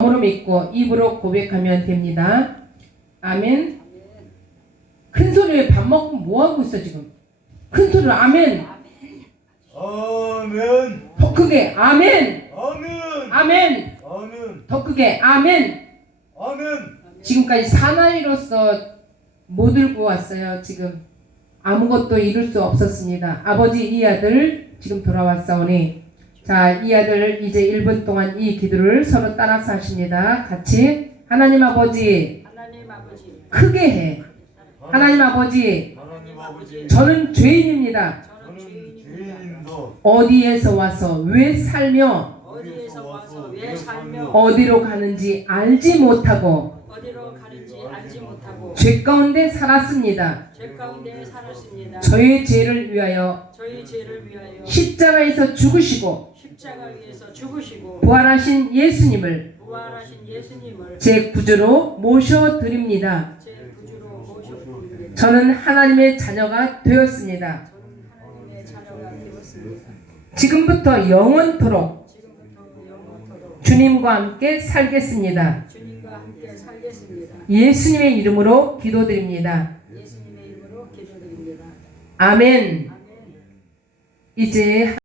마음으로 믿고 입으로 고백하면 됩니다. 아멘. 큰 소리에 밥 먹고 뭐 하고 있어 지금? 큰 소리로 아멘. 아멘. 더 크게 아멘. 아멘. 아멘. 아멘. 더 크게 아멘. 아멘. 지금까지 사나이로서 못 들고 왔어요. 지금 아무것도 이룰 수 없었습니다. 아버지 이 아들 지금 돌아왔사오니 자 이 아들 이제 1분 동안 이 기도를 서로 따라서 하십니다. 같이 하나님 아버지 하나님 아버지, 크게 해. 하나님 아버지 하나님 아버지. 저는 죄인입니다. 저는. 어디에서 와서 왜 살며 어디에서 와서 왜 살며 어디로 가는지 알지 못하고 어디로 가는지 알지 못하고 죄 가운데 살았습니다. 죄 가운데 살았습니다. 저의 죄를 위하여 저희 죄를 위하여 십자가에서 죽으시고 부활하신 예수님을 제 구주로 모셔드립니다. 저는 하나님의 자녀가 되었습니다. 지금부터 영원토록 주님과 함께 살겠습니다. 예수님의 이름으로 기도드립니다. 아멘. 이제